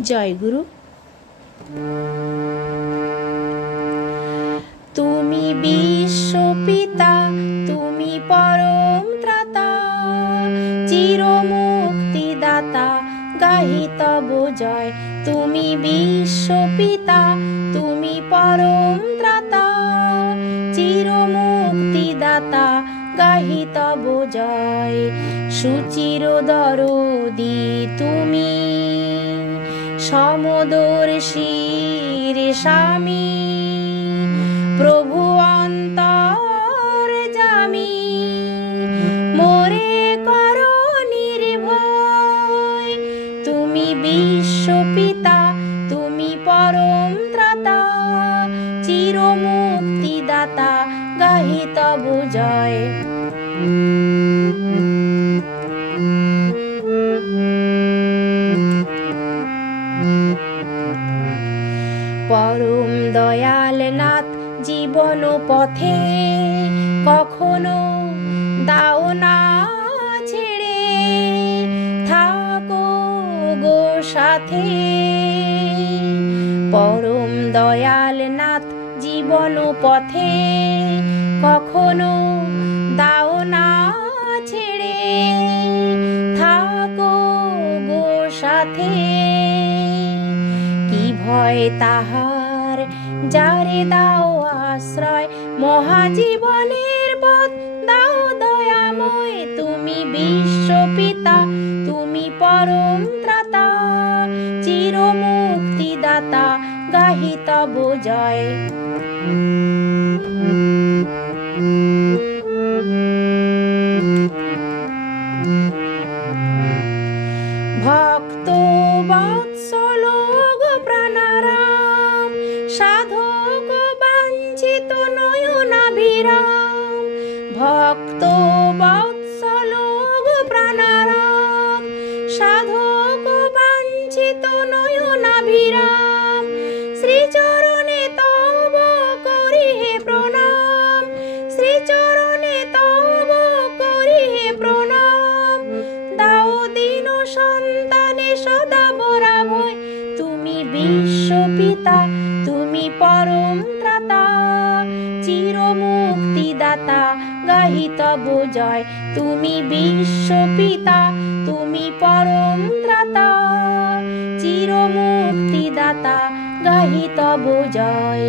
জয় গুরু। তুমি বিশ্বপিতা, তুমি পরম ত্রাতা, চিরমুক্তিদাতা, গাহি তব জয়। তুমি বিশ্বপিতা, তুমি পরম ত্রাতা, চিরমুক্তিদাতা, গাহি তব জয়। সুচির দরদি তুমি, সমদর্শীর স্বামী, প্রভু অন্তর্যামী, মোরে করো নির্ভয়। তুমি বিশ্বপিতা, তুমি পরম ত্রাতা, চিরমুক্তিদাতা, গাহি তব জয়। পরম দয়াল নাথ, জীবন পথে কখনো দাও না ছেড়ে, থাকো গো সাথে। পরম দয়াল নাথ, জীবন পথে কখনো দাও না ছেড়ে, থাকো গো সাথে। কি ভয় তাহার যারে দাও আশ্রয়, মহাজীবনের পথ দাও দয়াময়। তুমি বিশ্বপিতা, তুমি পরম ত্রাতা, চিরমুক্তিদাতা, গাহি তব জয়। ভক্ত বৎসল গো প্রাণারাম, সাধক বাঞ্ছিত নয়নাভিরাম। ভক্ত বৎসল গো প্রাণারাম, সাধক বাঞ্ছিত নয়নাভিরাম। শ্রীচরণে তব করি হে প্রণাম, শ্রীচরণে তব করি হে প্রণাম। দাও দীন সন্তানে সদা বরাভয়। তুমি বিশ্বপিতা, তুমি পরম ত্রাতা, চিরমুক্তিদাতা, গাহি তব জয়। তুমি বিশ্বপিতা, তুমি পরম ত্রাতা, চিরমুক্তিদাতা, গাহি তব জয়।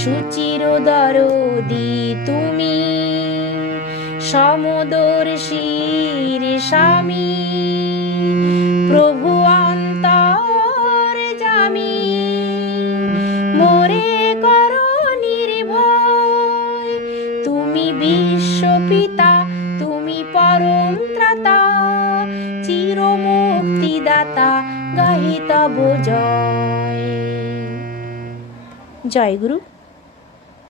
সুচির দরদি তুমি, সমদর্শীর স্বামী, প্রভু অন্তর্যামী, মোরে করো নির্ভয়। তুমি বিশ্বপিতা, তুমি পরম ত্রাতা, চিরমুক্তিদাতা, গাহি তব জয়। জয় গুরু।